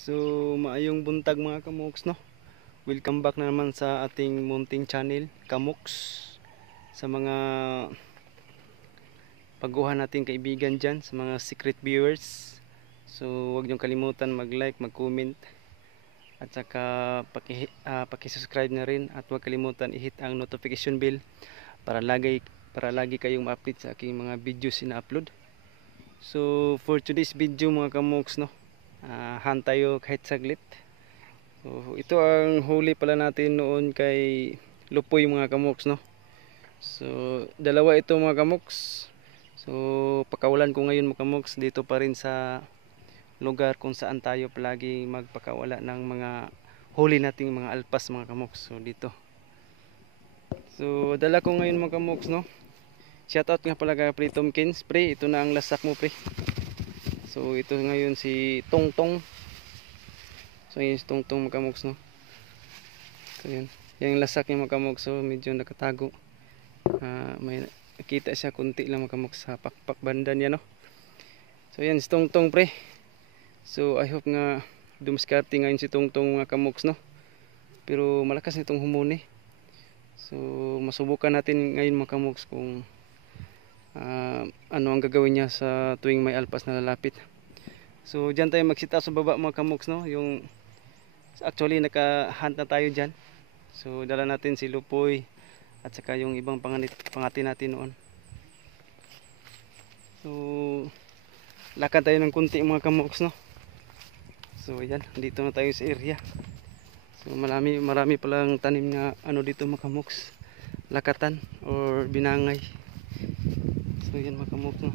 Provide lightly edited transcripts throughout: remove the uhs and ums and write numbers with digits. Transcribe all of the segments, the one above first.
So, maayong buntag mga kamoks, no? Welcome back na naman sa ating munting channel, Kamoks. Sa mga paguhan nating kaibigan dyan, sa mga secret viewers. So, huwag niyong kalimutan mag-like, mag-comment. At saka paki-subscribe na rin. At huwag kalimutan i-hit ang notification bell para lagi kayong ma-update sa aking mga videos na upload. So, for today's video mga kamoks, no? Hunt tayo kahit saglit. So, ito ang huli pala natin noon kay Lupoy mga kamoks, no? So, dalawa ito mga kamoks. So, pakawalan ko ngayon mga kamoks dito pa rin sa lugar kung saan tayo palagi magpakawala ng mga huli nating mga alpas mga kamoks. So, dito. So, dala ko ngayon mga kamoks, no? Shoutout nga pala kay Pre Tomkins. Pre, ito na ang lasak mo, pre. So, ito ngayon si Tongtong. So, yung Tongtong mga kamoks, no? So, yan. Yung lasak niya mga kamoks, so medyo nakatago. May nakita siya kunti lang mga kamoks sa pakpak banda niya, no? So, yan si Tongtong, pre. So, I hope nga dumiskarte ngayon si Tongtong mga kamoks, no? Pero malakas nitong humuni. So, masubukan natin ngayon mga kamoks kung ano ang gagawin niya sa tuwing may alpas na lalapit. So, dyan tayo magsita sa baba mga kamoks, no? Yung actually naka-hunt na tayo dyan. So, dala natin si Lupoy at saka yung ibang pangati natin noon. So, lakad tayo ng kunti mga kamoks, no? So, yan, dito na tayo sa area. So, marami palang tanim na ano dito mga kamoks, lakatan or binangay. So, yan mga kamoks, no?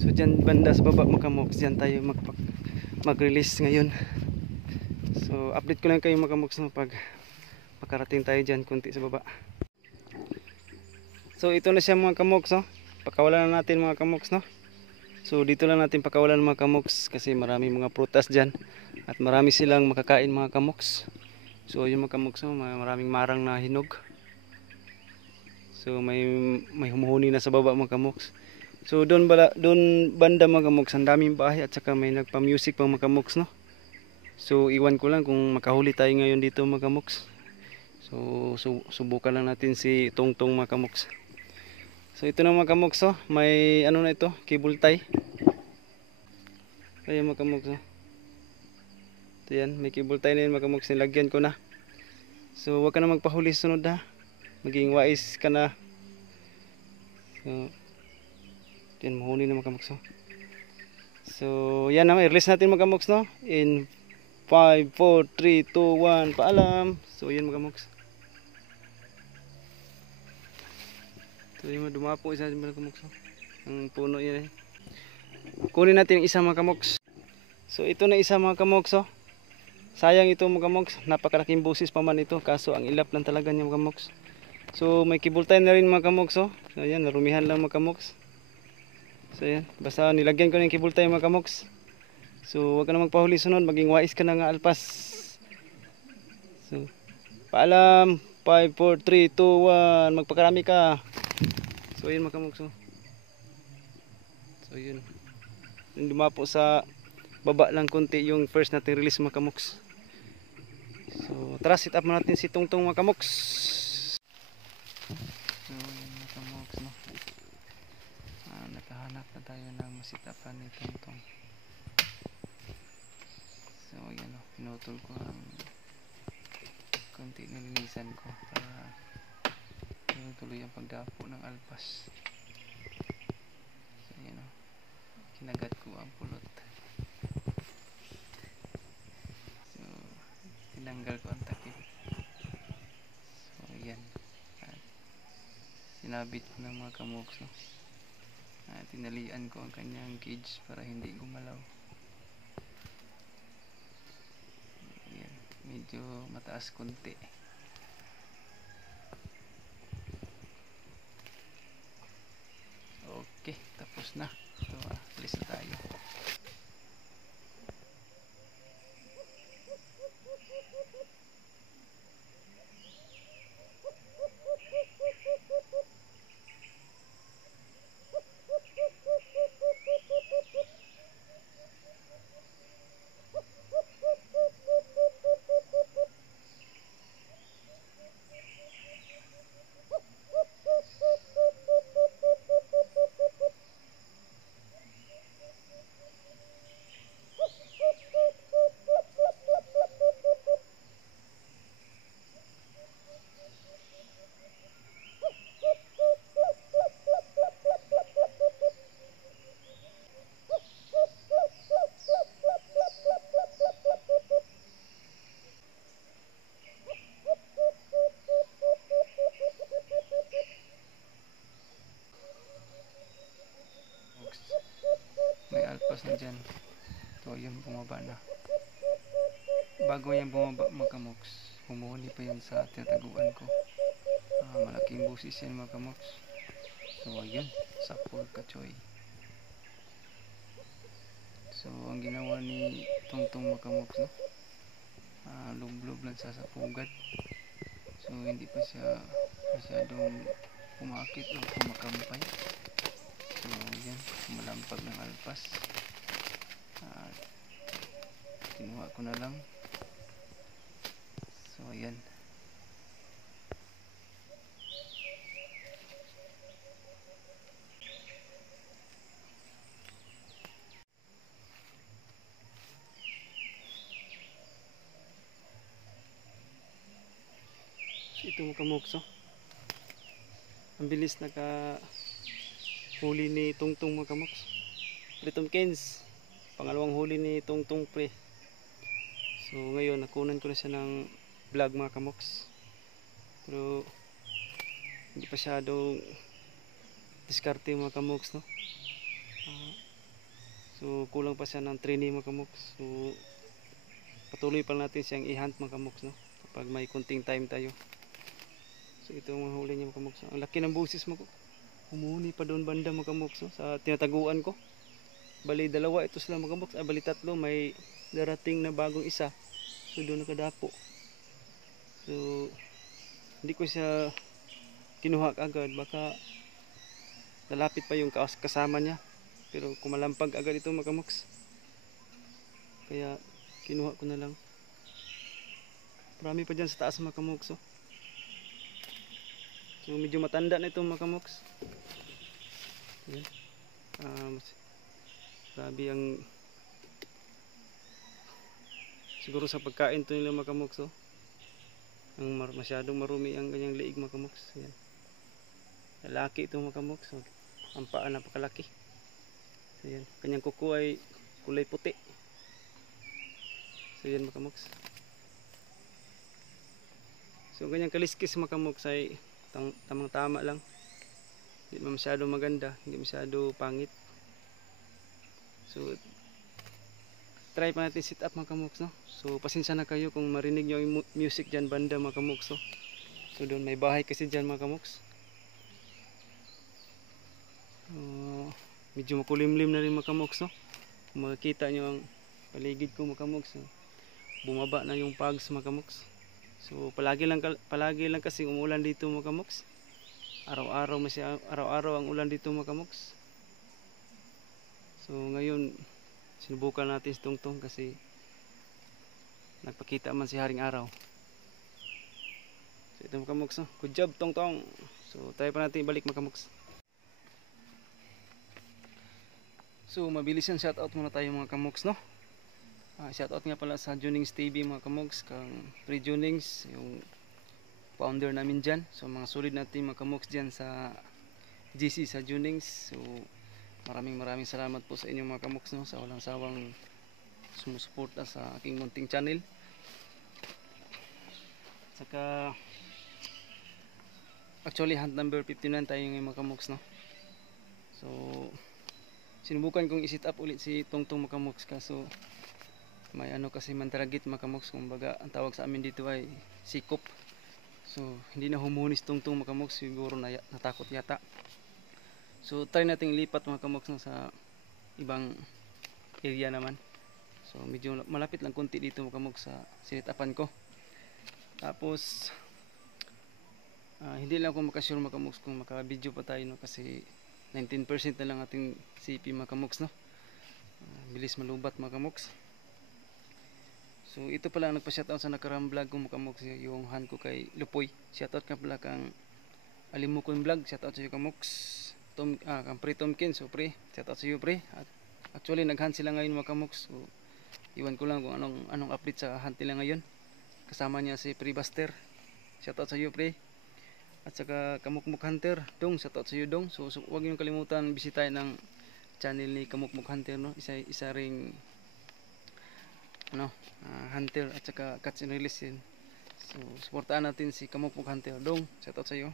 So, dyan banda sa baba mga kamoks, dyan tayo mag-release ngayon. So, update ko lang kayo mga kamoks, no, pag makarating tayo dyan kunti sa baba. So, ito na siya mga kamoks, no? Pakawalan na natin mga kamoks, no? So, dito lang natin pakawalan mga kamoks kasi marami mga prutas dyan at marami silang makakain mga kamoks. So, yung mga kamoks, no, maraming marang na hinog. So, may humuhuni na sa baba mga kamoks. So, doon banda mga kamoks, ang daming bahay at saka may nagpa-music pang mga kamoks, no? So, iwan ko lang kung makahuli tayo ngayon dito mga kamoks. So, subukan lang natin si Tongtong mga kamoks. So, ito na mga kamoks, oh. May ano na ito, cable tie. Ayan mga kamoks, oh. Ito yan, may cable tie na yan mga kamoks. Nilagyan ko na. So, huwag ka na magpahuli sunod, ha. Maging wise ka na. So, yan, mahuli na mga kamoks, oh. So, yan na, i-release natin mga kamoks, no? In 5, 4, 3, 2, 1, paalam. So, yan mga kamoks. So, yung dumapo isa mga kamoks, oh. Ang puno yan, eh. Kunin natin yung isa mga kamoks. So, ito na isa mga kamoks, oh. Sayang ito mga kamoks. Napakalaking busis pa man ito. Kaso, ang ilap lang talaga niya mga kamoks. So, may cable tie na rin mga kamoks, oh. So, yan, narumihan lang mga kamoks. So, yan. Basta nilagyan ko na yung cable tie mga kamoks. So, huwag ka na magpahuli sunod. Maging wise ka na nga alpas. So, paalam. 5, 4, 3, 2, 1. Magpakarami ka. So, yun mga kamoks. So, yun. Yung dumapo sa baba lang konti yung first natin release mga kamoks. So, tara, sit up natin si Tongtong mga kamoks. So, yun mga kamoks, no? Nakahanap na tayo ng masitapan ni Tongtong. So, yan, no? Pinutol ko ang konti nilinisan ko para tuloy ang pagdapo ng alpas. So, yan, no? Kinagat ko ang pulot. So, tinanggal ko ang takip. So, yan. At sinabit ko ng mga kamoks, no? At tinalian ko ang kanyang cage para hindi gumalaw. Yan. Medyo mataas konti. Okay, tapos na. So, alis na tayo. nagpas na dyan. So yun, bumaba na. Bago yan bumaba mga kamoks, humuhuli pa yun sa tinataguan ko. Malaking busis yan mga kamoks. So ayun, sapul kachoy. So ang ginawa ni Tongtong mga kamoks, no? Lublob lang sa pugad. So hindi pa siya masyadong pumakit o kumakampay. So yan, malampag ng alpas. Kinuha ko na lang. So ayan. So ito mga kamoks, oh. Ang bilis huli ni Tongtong mga kamoks. Pre Tomkins, pangalawang huli ni Tongtong pre. So ngayon nakunan ko na siya ng vlog mga kamoks. Pero hindi pa masyadong diskarte mga kamoks, no? So kulang pa siya ng training mga kamoks. So patuloy pa natin siyang i-hunt mga kamoks, no? Kapag may kunting time tayo. So ito ang huli niya mga kamoks. Ang laki ng busis mo ko. Humuhuni pa doon banda mga kamoks, no? Sa tinataguan ko. Bali dalawa ito sila mga kamoks. Bali tatlo, may darating na bagong isa. So doon nakadapo. So hindi ko siya kinuha agad, baka lalapit pa yung kasama niya. Pero kumalampag agad ito mga kamoks. Kaya kinuha ko na lang. Marami pa dyan sa taas mga kamoks, oh. So medyo matanda na ito mga kamoks. Ayan. Grabe ang siguro sa pagkain ito nila mga kamoks, oh. Masyadong marumi ang ganyang liig mga kamoks. Ayan. Lalaki ito mga kamoks, oh. Ang paa napakalaki. So ayan. Kanyang kuko ay kulay puti. So ayan mga kamoks. So ganyang kaliskis mga kamoks ay tamang tama lang. Hindi masyado maganda, hindi masyado pangit. So try pa natin sit up mga kamoks, no? So pasensya na kayo kung marinig nyo yung music dyan banda mga kamoks, oh. So doon may bahay kasi dyan mga kamoks. Medyo makulimlim na rin mga kamoks, no? Kung makikita nyo ang paligid ko mga kamoks, no? Bumaba na yung pags mga kamoks. So palagi lang kasi umulan dito mga kamoks. Araw-araw ang ulan dito mga kamoks. So ngayon sinubukan natin si Tongtong kasi nagpakita man si Haring Araw. So ito mga kamoks, no? Good job Tongtong. So try pa natin ibalik mga kamoks. So mabilis yan, shoutout muna tayo mga kamoks, no? Shoutout nga pala sa Junings TV mga kamoks, kang Pre Junings, yung founder namin dyan. So mga solid natin mga kamoks dyan sa GC sa Junings. So maraming salamat po sa inyo mga kamoks, no? Sa walang sawang sumusuporta sa aking munting channel. Saka actually hunt number 59 tayo ngayon mga kamoks, no? So sinubukan kong i-sit up ulit si Tongtong mga kamoks, kaso may kasi mantaragit mga kamoks, kumbaga ang tawag sa amin dito ay sikop. So hindi na humunis Tongtong mga kamoks, siguro natakot yata. So try nating lipat mga kamoks, no, sa ibang area naman. So medyo malapit lang konti dito mga kamoks sa sinitapan ko. Tapos hindi lang ako makasure mga kamoks kung maka-video pa tayo, no, kasi 19% na lang ating CP mga kamoks, no. Bilis malubat mga kamoks. So ito pala ang nagpa-shoutout sa nakarang vlog ko mga kamoks, yung hand ko kay Lupoy. Shoutout ka pala kang Alimukon Vlog. Shoutout sa iyo kamoks. Kang Pre Tomkins, so pre, shoutout sa iyo pre. At actually nag-hunt sila ngayon mga kamoks. So iwan ko lang kung anong update sa hunt nila ngayon. Kasama niya si Pre Buster. Shoutout sa iyo pre. At saka Kamukmuk Hunter, Dong, shoutout sa iyo Dong. So huwag niyo kalimutan bisitahin ng channel ni Kamukmuk Hunter, no. Isa ring hunter at saka catch and release din. So suportahan natin si Kamukmuk Hunter. Dong, shoutout sa iyo.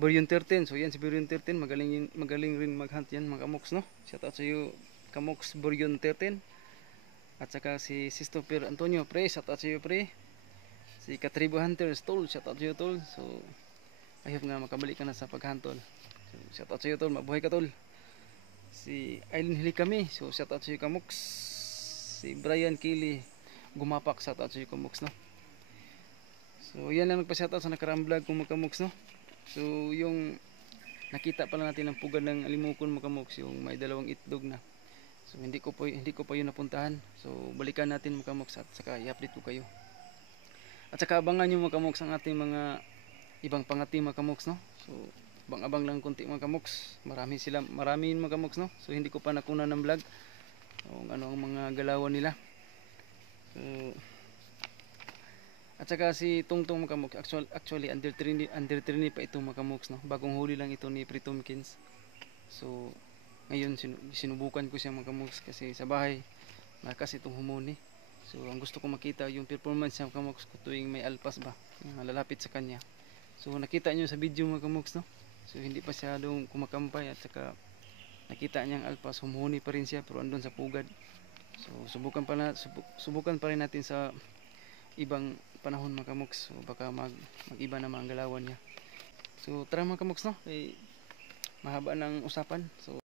Burion 13, so yan si Burion 13, magaling rin mag-hunt yan mga kamoks, no. Shoutout sa iyo Kamoks Boryon 13, at saka si Christopher Antonio, pre, shout out sa iyo pre. Si Katribo Hunter Stol, shout out sa iyo tol. So I hope nga makabalik ka na sa paghantol. So shout out sa iyo tol, mabuhay ka tol. Si Aileen Hilikami, so shout out sa iyo Kamoks. Si Brian Kili Gumapak, shout out sa iyo Kamoks no. So yan lang nagpa-shout out sa nakaraang vlog kung Kamoks no. So yung nakita pala natin ang pugad ng alimukon mga Kamoks, yung may dalawang itlog na. So hindi ko pa yun napuntahan. So balikan natin mga Kamoks at saka i-update ko kayo. At saka abangan nyo mga Kamoks ang ating mga ibang pangati mga Kamoks no. So abang-abang lang konti mga Kamoks. Marami mga Kamoks no. So hindi ko pa nakuna ng vlog kung ano ang mga galawan nila. So at saka si Tungtong mga Kamoks, actually under training pa ito mga Kamoks no. Bagong huli lang ito ni Pre Tomkins. So ngayon sinubukan ko siya mga Kamoks kasi sa bahay malakas itong humuni. So ang gusto ko makita yung performance niya mga Kamoks tuwing may alpas ba, yung lalapit sa kanya. So nakita nyo sa video mga Kamoks no. So hindi pa siya doon kumakampay at saka nakita niyang alpas, humuni pa rin siya pero andun sa pugad. So subukan pa rin natin sa ibang panahon mga Kamoks. So baka mag-iba naman ang galawan niya. So tara mga Kamoks no, mahaba ng usapan. So